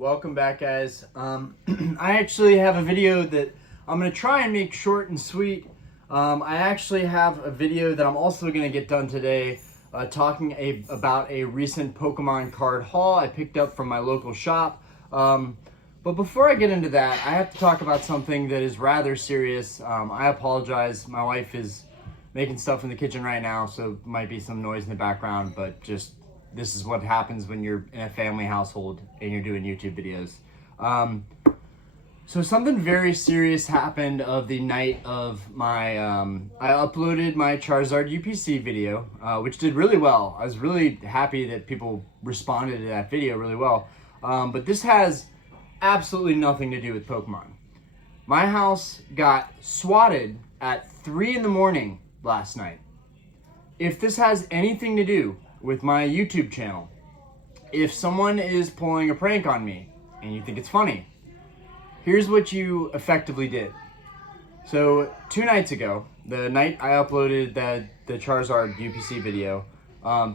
Welcome back, guys. I actually have a video that I'm going to try and make short and sweet. I actually have a video that I'm also going to get done today talking about a recent Pokemon card haul I picked up from my local shop. But before I get into that, I have to talk about something that is rather serious. I apologize. My wife is making stuff in the kitchen right now, so might be some noise in the background, but just this is what happens when you're in a family household and you're doing YouTube videos. So something very serious happened of the night of my, I uploaded my Charizard UPC video, which did really well. I was really happy that people responded to that video really well. But this has absolutely nothing to do with Pokemon. My house got swatted at 3 in the morning last night. If this has anything to do with my YouTube channel, if someone is pulling a prank on me and you think it's funny, here's what you effectively did. So 2 nights ago, the night I uploaded the Charizard UPC video,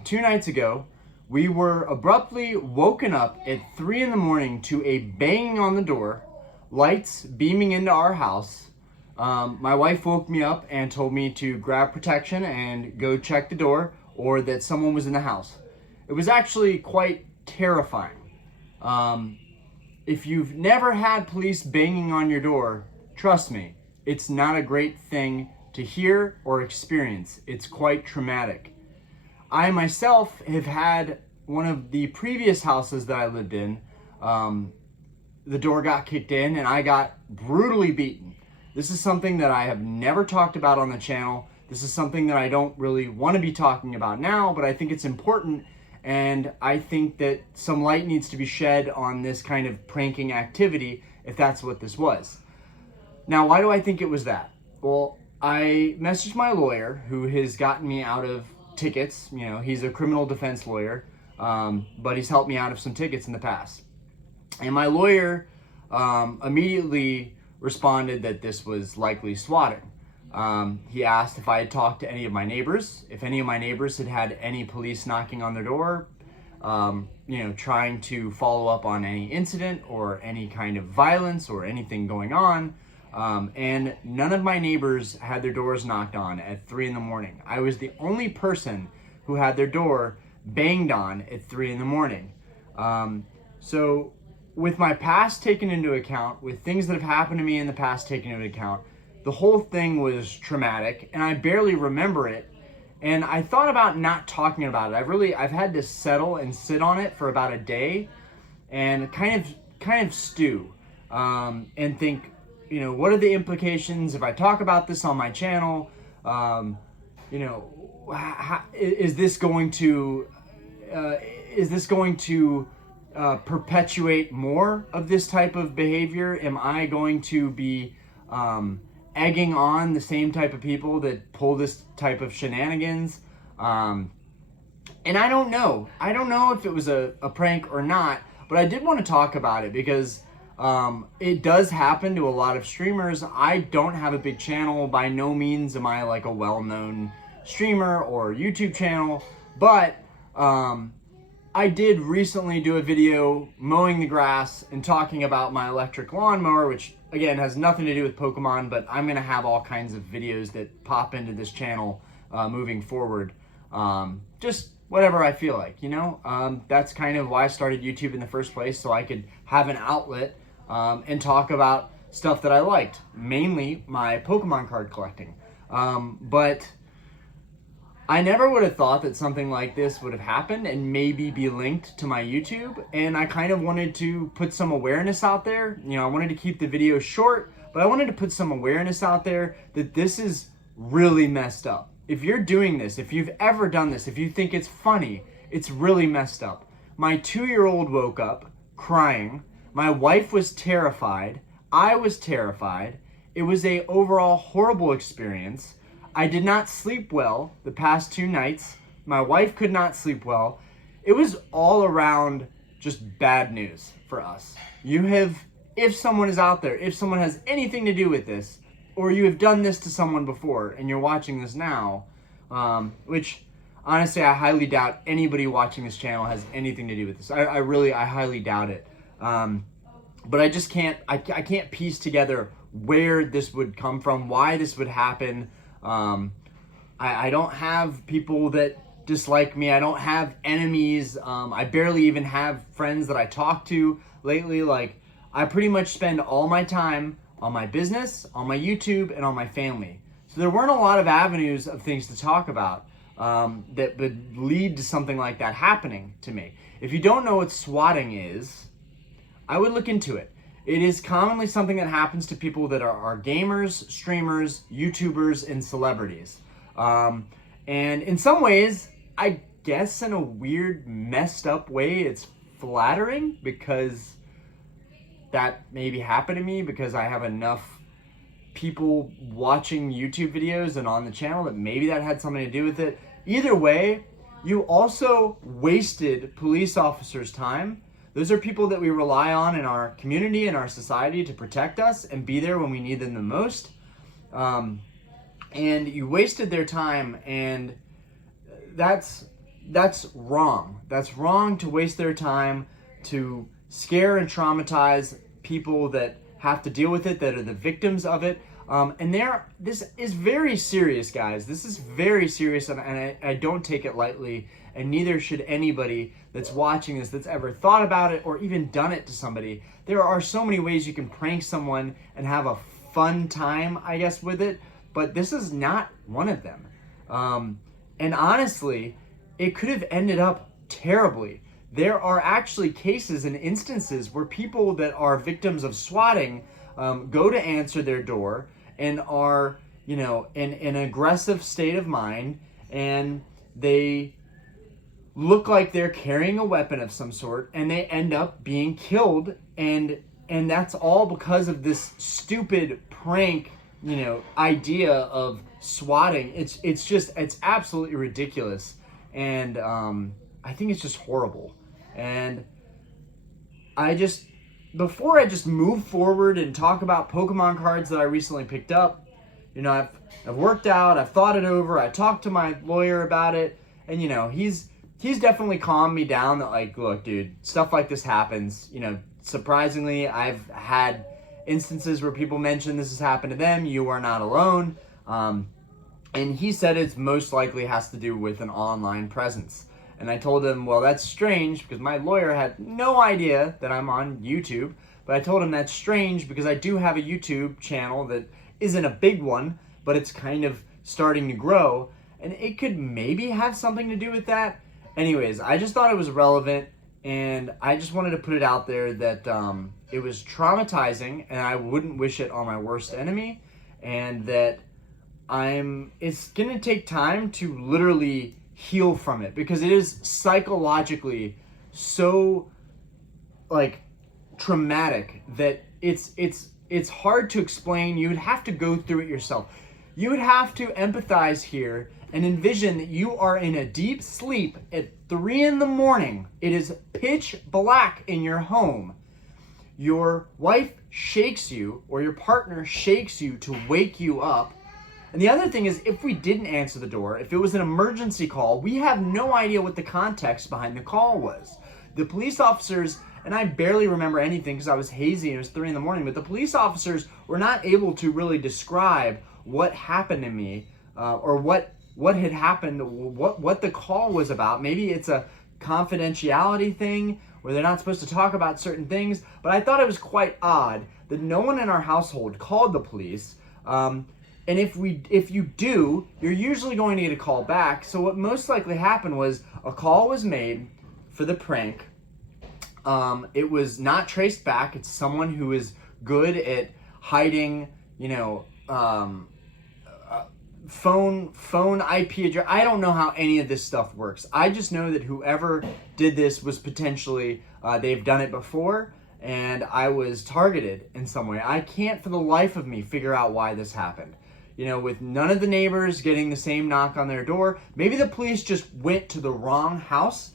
2 nights ago, we were abruptly woken up at 3 in the morning to a banging on the door, lights beaming into our house. My wife woke me up and told me to grab protection and go check the door, or that someone was in the house. It was actually quite terrifying. If you've never had police banging on your door, trust me, it's not a great thing to hear or experience. It's quite traumatic. I myself have had one of the previous houses that I lived in, the door got kicked in and I got brutally beaten. This is something that I have never talked about on the channel. This is something that I don't really want to be talking about now, but I think it's important, and I think that some light needs to be shed on this kind of pranking activity, if that's what this was. Now, why do I think it was that? Well, I messaged my lawyer, who has gotten me out of tickets. You know, he's a criminal defense lawyer, but he's helped me out of some tickets in the past. And my lawyer immediately responded that this was likely swatting. He asked if I had talked to any of my neighbors, if any of my neighbors had had any police knocking on their door, trying to follow up on any incident or any kind of violence or anything going on. And none of my neighbors had their doors knocked on at 3 in the morning. I was the only person who had their door banged on at 3 in the morning. So with my past taken into account, with things that have happened to me in the past taken into account, the whole thing was traumatic and I barely remember it. And I thought about not talking about it. I've had to settle and sit on it for about a day and kind of stew and think, what are the implications if I talk about this on my channel? Is this going to perpetuate more of this type of behavior? Am I going to be egging on the same type of people that pull this type of shenanigans? And I don't know. I don't know if it was a prank or not, but I did want to talk about it because it does happen to a lot of streamers. I don't have a big channel. By no means am I like a well-known streamer or YouTube channel, but I did recently do a video mowing the grass and talking about my electric lawnmower, which again has nothing to do with Pokemon, but I'm going to have all kinds of videos that pop into this channel moving forward. Just whatever I feel like, that's kind of why I started YouTube in the first place, so I could have an outlet and talk about stuff that I liked, mainly my Pokemon card collecting. But I never would have thought that something like this would have happened and maybe be linked to my YouTube. And I kind of wanted to put some awareness out there. I wanted to keep the video short, but I wanted to put some awareness out there that this is really messed up. If you're doing this, if you've ever done this, if you think it's funny, it's really messed up. My 2-year-old woke up crying. My wife was terrified. I was terrified. It was an overall horrible experience. I did not sleep well the past 2 nights. My wife could not sleep well. It was all around just bad news for us. If someone is out there, if someone has anything to do with this, or you have done this to someone before and you're watching this now, which honestly I highly doubt anybody watching this channel has anything to do with this. I highly doubt it. But I just can't, I can't piece together where this would come from, why this would happen. I don't have people that dislike me. I don't have enemies. I barely even have friends that I talk to lately. Like, I pretty much spend all my time on my business, on my YouTube, and on my family. So there weren't a lot of avenues of things to talk about that would lead to something like that happening to me. If you don't know what swatting is, I would look into it. It is commonly something that happens to people that are gamers, streamers, YouTubers, and celebrities. And in some ways, I guess in a weird, messed up way, it's flattering because that maybe happened to me because I have enough people watching YouTube videos and on the channel that maybe that had something to do with it. Either way, you also wasted police officers' time. Those are people that we rely on in our community and our society to protect us and be there when we need them the most. And you wasted their time, and that's wrong. That's wrong to waste their time to scare and traumatize people that have to deal with it, that are the victims of it. This is very serious, guys. This is very serious, and I don't take it lightly, and neither should anybody that's watching this that's ever thought about it or even done it to somebody. There are so many ways you can prank someone and have a fun time, I guess, with it, but this is not one of them. And honestly, it could have ended up terribly. There are actually cases and instances where people that are victims of swatting go to answer their door and are, in an aggressive state of mind, and they look like they're carrying a weapon of some sort, and they end up being killed, and that's all because of this stupid prank, idea of swatting. It's absolutely ridiculous, and I think it's just horrible. And before I just move forward and talk about Pokemon cards that I recently picked up, I've worked out, I've thought it over, I talked to my lawyer about it, and he's definitely calmed me down that, like, look, dude, stuff like this happens. Surprisingly, I've had instances where people mention this has happened to them. You are not alone. And he said it's most likely has to do with an online presence. And I told him, well, that's strange, because my lawyer had no idea that I'm on YouTube. But I told him that's strange because I do have a YouTube channel that isn't a big one, but it's kind of starting to grow. And it could maybe have something to do with that. Anyways, I just thought it was relevant, and I just wanted to put it out there that it was traumatizing, and I wouldn't wish it on my worst enemy, and that it's going to take time to literally heal from it, because it is psychologically so, like, traumatic that it's hard to explain. You would have to go through it yourself. You would have to empathize here and envision that you are in a deep sleep at 3 a.m. It is pitch black in your home. Your wife shakes you, or your partner shakes you to wake you up. And the other thing is, if we didn't answer the door, if it was an emergency call, we have no idea what the context behind the call was. The police officers, and I barely remember anything because I was hazy and it was 3 a.m, but the police officers were not able to really describe what happened to me, or what had happened, what the call was about. Maybe it's a confidentiality thing where they're not supposed to talk about certain things, but I thought it was quite odd that no one in our household called the police. And if you do, you're usually going to get a call back. So what most likely happened was a call was made for the prank. It was not traced back. It's someone who is good at hiding, phone IP address. I don't know how any of this stuff works. I just know that whoever did this was potentially, they've done it before, and I was targeted in some way. I can't for the life of me figure out why this happened. With none of the neighbors getting the same knock on their door. Maybe the police just went to the wrong house.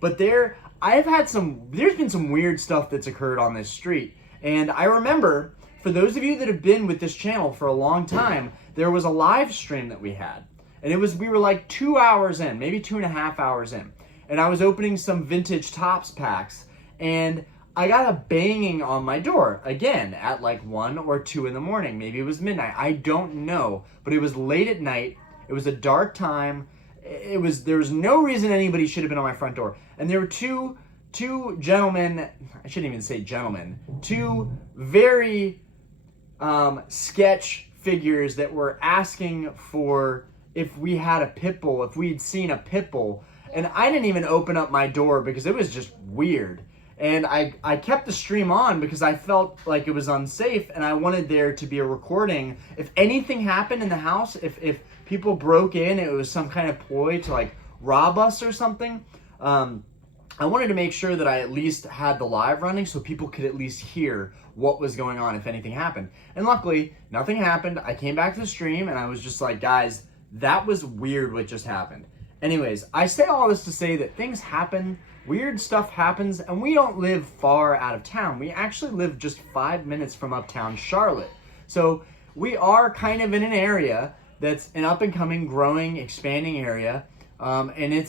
But there's been some weird stuff that's occurred on this street. And I remember, for those of you that have been with this channel for a long time, there was a live stream that we had. And we were like 2 hours in, maybe 2.5 hours in. And I was opening some vintage Topps packs. And I got a banging on my door again at like 1 or 2 in the morning. Maybe it was midnight. I don't know, but it was late at night. It was a dark time. There was no reason anybody should have been on my front door. And there were two gentlemen, I shouldn't even say gentlemen, two very sketch figures that were asking for if we had a pit bull, if we'd seen a pit bull. And I didn't even open up my door because it was just weird. And I kept the stream on because I felt like it was unsafe, and I wanted there to be a recording. If anything happened in the house, if people broke in, it was some kind of ploy to like rob us or something, I wanted to make sure that I at least had the live running so people could at least hear what was going on if anything happened. And luckily, nothing happened. I came back to the stream and I was just like, guys, that was weird what just happened. Anyways, I say all this to say that things happen, weird stuff happens, and we don't live far out of town. We actually live just 5 minutes from uptown Charlotte. So we are kind of in an area that's an up and coming, growing, expanding area. And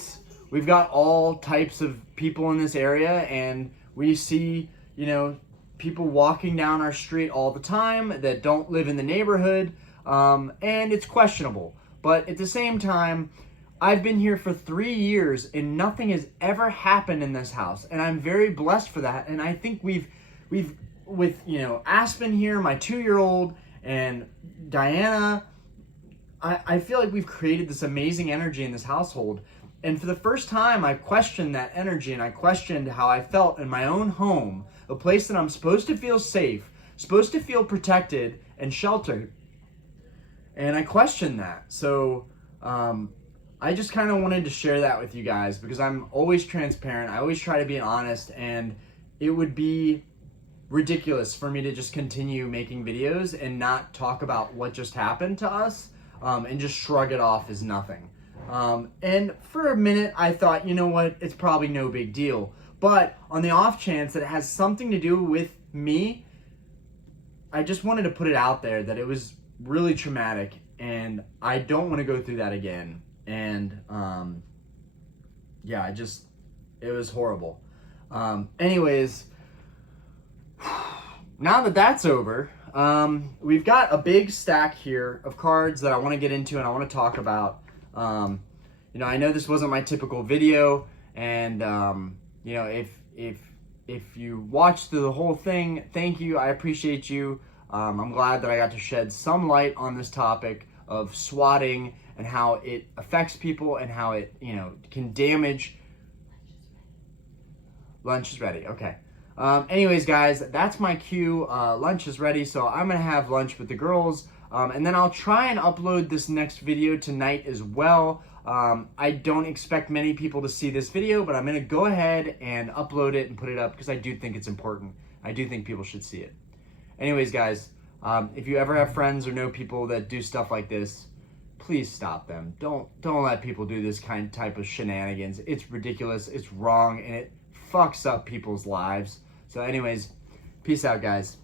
we've got all types of people in this area, and we see, people walking down our street all the time that don't live in the neighborhood. And it's questionable. But at the same time, I've been here for 3 years and nothing has ever happened in this house. And I'm very blessed for that. And I think we've with, Aspen here, my 2-year-old, and Diana, I feel like we've created this amazing energy in this household. And for the first time, I questioned that energy, and I questioned how I felt in my own home, a place that I'm supposed to feel safe, supposed to feel protected and sheltered. And I questioned that. So, I just kind of wanted to share that with you guys because I'm always transparent. I always try to be honest, and it would be ridiculous for me to just continue making videos and not talk about what just happened to us, and just shrug it off as nothing. And for a minute, I thought, you know what, it's probably no big deal. But on the off chance that it has something to do with me, I just wanted to put it out there that it was really traumatic, and I don't want to go through that again. And yeah, it was horrible. Anyways, now that that's over, we've got a big stack here of cards that I want to get into and I want to talk about. I know this wasn't my typical video, and if you watched through the whole thing, thank you. I appreciate you. I'm glad that I got to shed some light on this topic of swatting and how it affects people and how it, can damage. Lunch is ready. Okay. Anyways, guys, that's my cue. Lunch is ready, so I'm going to have lunch with the girls. And then I'll try and upload this next video tonight as well. I don't expect many people to see this video, but I'm going to go ahead and upload it and put it up because I do think it's important. I do think people should see it. Anyways, guys, if you ever have friends or know people that do stuff like this, please stop them. Don't let people do this type of shenanigans. It's ridiculous, it's wrong, and it fucks up people's lives. So anyways, peace out, guys.